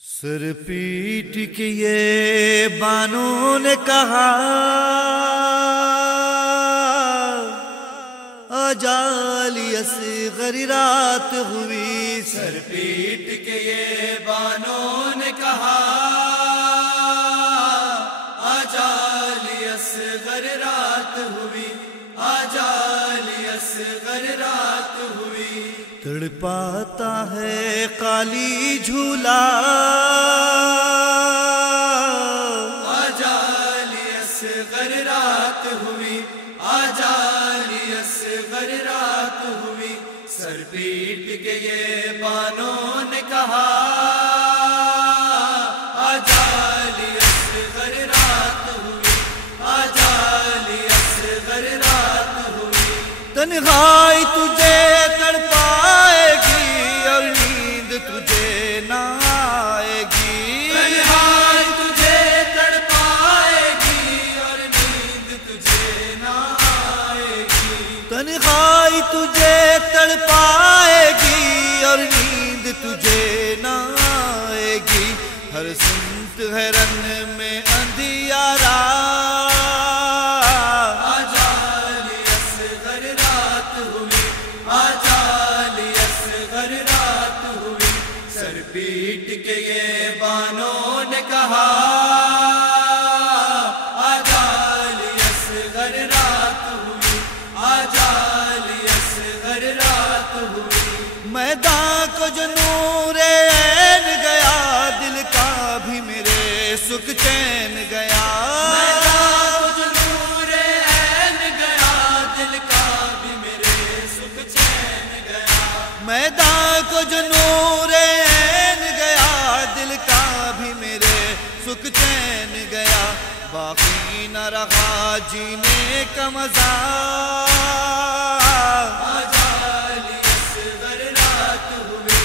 سر پیٹ کے یہ بانوں نے کہا آجالی اصغر رات ہوئی. سر پیٹ کے یہ بانوں نے کہا آجالی اصغر رات ہوئی، آجالی اصغر رات ہوئی. تڑپاتا ہے کالی جھولا آجالی اصغر رات ہوئی، آجالی اصغر رات ہوئی. سر پیٹ کے یہ بانوں نے کہا آجالی اصغر رات ہوئی، آجالی اصغر رات ہوئی. تنہائی تجھے تڑپائے گی اور نیند تجھے نہ آئے گی. تنہائی تجھے تڑپائے گی اور نیند تجھے نہ آئے گی. تنہائی تجھے تڑپائے گی اور نیند تجھے نہ آئے گی. ہر سمت ہے رن میں اندھیارا آجالی اصغر رات ہوئی، آجالی اصغر رات ہوئی. سر پیٹ کے یہ بانوں نے کہا آجالی اصغر رات ہوئی، آجالی اصغر رات ہوئی. میدان کو جو نور عین گیا دل کا بھی میرے سکھ چین گیا. میدان کو جو نور عین گیا دل کا بھی میرے سکھ چین گیا. میدان کو جو نور عین گیا دل کا بھی میرے سکھ چین گیا. باقی نہ رہا جینے کا مزہ آجالی اصغر رات ہوئی،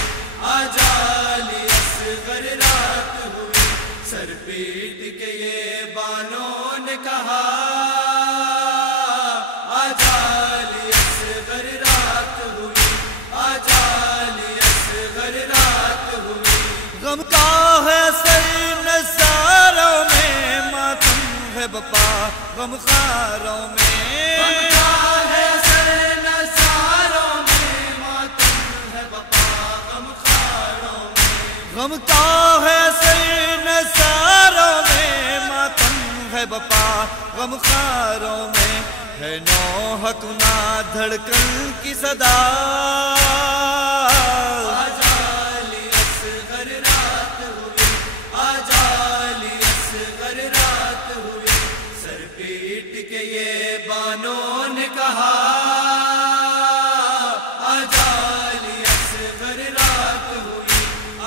آجالی اصغر رات ہوئی. سر پیٹ کے یہ بانوں نے کہا آجالی اصغر رات ہوئی، آجالی اصغر رات ہوئی. غم کا ہے سر نظاروں میں ماتم ہے بپا غم خاروں میں. غم کا ہے سر نثاروں میں ماتم ہے بپا غم خاروں میں. غم کا ہے سر نثاروں میں ماتم ہے بپا غم خاروں میں. ہے نوح کنا دھڑکن کی صدا آجالی اصغر رات ہوئی، آجالی اصغر رات ہوئی. سر پیٹ کے یہ بانوں نے کہا آجالی اصغر رات ہوئی،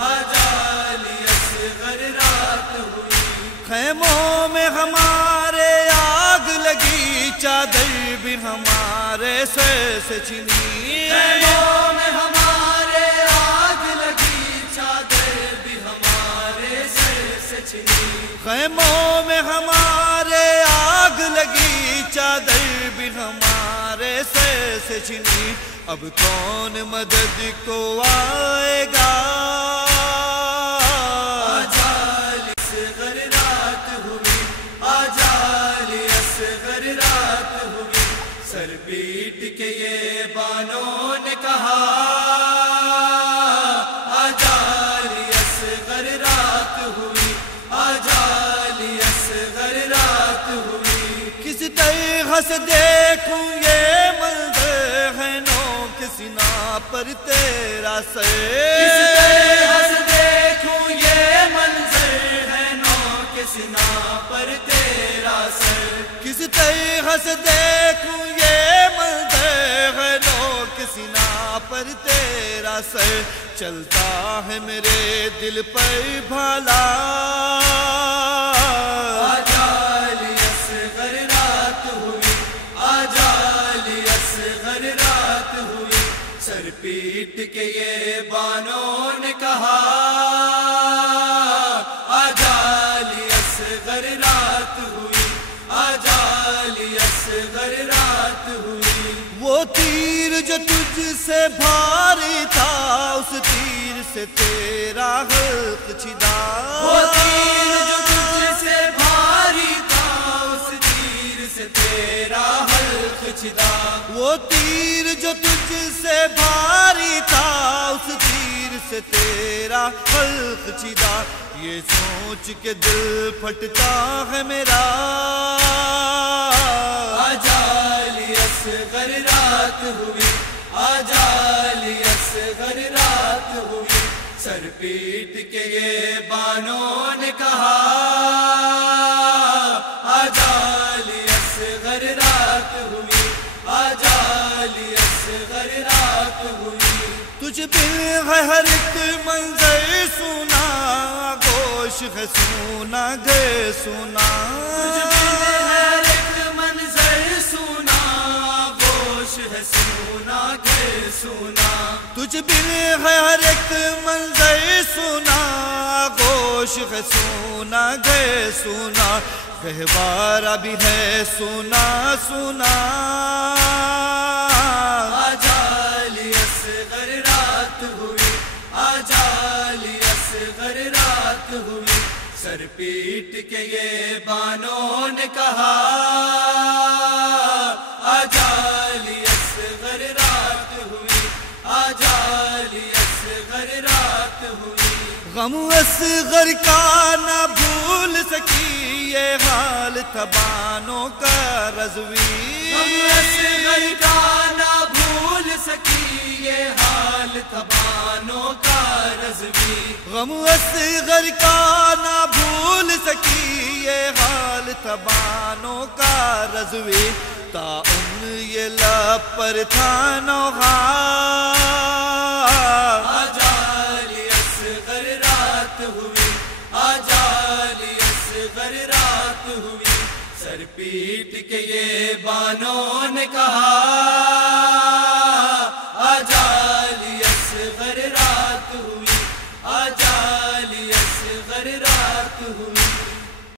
آجالی اصغر رات ہوئی. خیموں میں ہمارے آگ لگی چادر بھی ہمارے سر سے چھنی. خیموں میں ہمارے آگ لگی چادر بھی ہمارے سر سے چھنی. خیموں میں ہمارے آگ لگی چادر بھی ہمارے سر سے چھنی. اب کون مدد کو آئے گا آجالی اصغر رات ہوئی، آجالی اصغر رات ہوئی. سر پیٹ کے یہ بانوں نے کہا آجالی اصغر رات ہوئی، آجالی اصغر رات ہوئی. کس طرح سے دیکھوں یہ منظر ہے نو کسی نا پر تیرا کس سر. طرح سے دیکھوں یہ منظر ہے نو کے سنا پر تیرا سر. کس طرح سے دیکھوں یہ منظر ہے نو کسی نا پر تیرا سر. چلتا ہے میرے دل پر بھالا آجالی اصغر رات ہوئی، آجالی اصغر رات ہوئی. سر پیٹ کے یہ بانوں نے کہا آجالی اصغر رات ہوئی، آجالی اصغر رات ہوئی. وہ تیر جو تجھ سے بھاری تھا اس تیر سے تیرا حلق چھدا وہ تیر جو تجھ سے بھاری تھا اس تیر سے تیرا حلق چھدا وہ تیر جو تجھ سے بھاری تھا اس تیر سے تیرا حلق چھدا یہ سوچ کے دل پھٹتا ہے میرا آجالی اصغر رات ہوئی آجالی اصغر رات ہوئی سر پیٹ کے یہ بانوں نے کہا آجالی اصغر رات ہوئی آجالی اصغر رات ہوئی تجھ بن ہے ہر ایک منظر سونا گوش ہے سونا گے سونا تجھ بن ہر ایک منظر سونا گوش ہے سونا گے سونا تجھ بن ہے ہر ایک منظر سونا گوش ہے سونا گے سونا گہوارہ بھی ہے سونا سونا آجالی اصغر رات ہوئی آجالی اصغر رات ہوئی سر پیٹ کے یہ بانوں نے کہا آجالی اصغر رات ہوئی آجالی اصغر رات ہوئی غم اصغر کا نہ بھول سکی یہ حال تھا بانوں کا رضوی غم اصغر کا نہ بھول سکی یہ حال تھا بانوں کا رضوی غم اصغر کا نہ بھول سکی یہ حال تھا بانوں کا رضوی تا یہ لب پر تھا نوحہ آجالی اصغر رات ہوئی آجالی اصغر رات ہوئی سر پیٹ کے یہ بانوں نے کہا